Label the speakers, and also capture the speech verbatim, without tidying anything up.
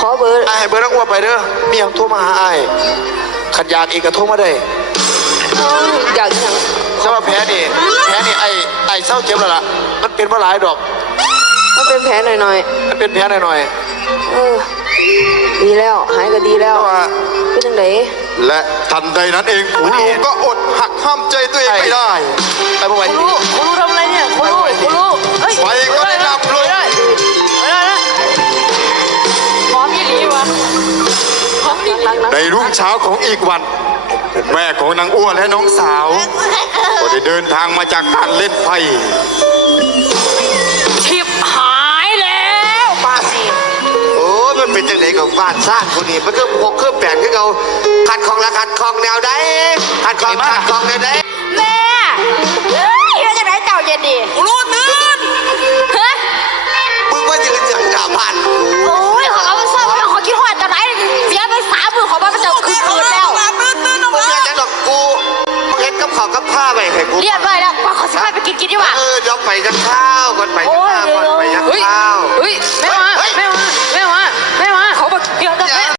Speaker 1: อเบอร์
Speaker 2: ไอ้เบอร์นักอ้วนไปเด้อเมียงโทรมาหาไอ้ขัดยากอีกก็โทรมาได้
Speaker 1: อยากอย่าง
Speaker 2: แต่ว่าแผลนี่แผลนี่ไอ้ไอ้เศร้าเจ็บแล้วล่ะมันเป็นมาหลายดอก
Speaker 1: มันเป็นแผลหน่อย
Speaker 2: ๆมันเป็นแผลหน่อย
Speaker 1: ๆเออดีแล้วหายก็ดีแล้วเป็นยังไง
Speaker 3: และทันใดนั้นเองคุณลุงก็อดหักห้ามใจตัวเองไม่ได้
Speaker 2: ไอ้พวกไอ้
Speaker 1: คุณรู้คุณรู้ทำอะไรเนี่ยคุณรู้คุณรู้เฮ้ย
Speaker 3: ไฟก็ได้ดับลง
Speaker 1: ได้ได้ได้พร้อมยี่หลีวะพร้อมยี่หลี
Speaker 3: ในรุ่งเช้าของอีกวันแม่ของนางอ้วนและน้องสาวก็ได้เดินทางมาจากการเล่นไพ่
Speaker 1: ชิบหายแล้วปาสี
Speaker 2: โอ้มันเป็นจังไหนกับบ้านสร้างคนนี้มันก็หกเครื่องแปดขึ้นเอาขัดของละขัดของแนวใดขัดของขัดของแนวใด
Speaker 1: แม่เฮ้ยเราจะไหนเจ้าเย็นดีรู้ตื่นฮะ
Speaker 2: มึงว่ายืนอย่างจ่าพัน
Speaker 1: โอ้ยเขาไม่ชอบเขาเขาคิดว่าจะไหนเสียไปสามหมื่นเขาบ้าก็จะคืนคืนแล้ว
Speaker 2: มึงอยากจะดอกกูมึงเห็นกับข้าวกับผ้าไปให้กู
Speaker 1: เรียบร้อยแล้วว่าเขาจะไปกินกินดีกว่า
Speaker 2: เออเดี๋ยวไปกันข้าวกันไป
Speaker 1: โอ้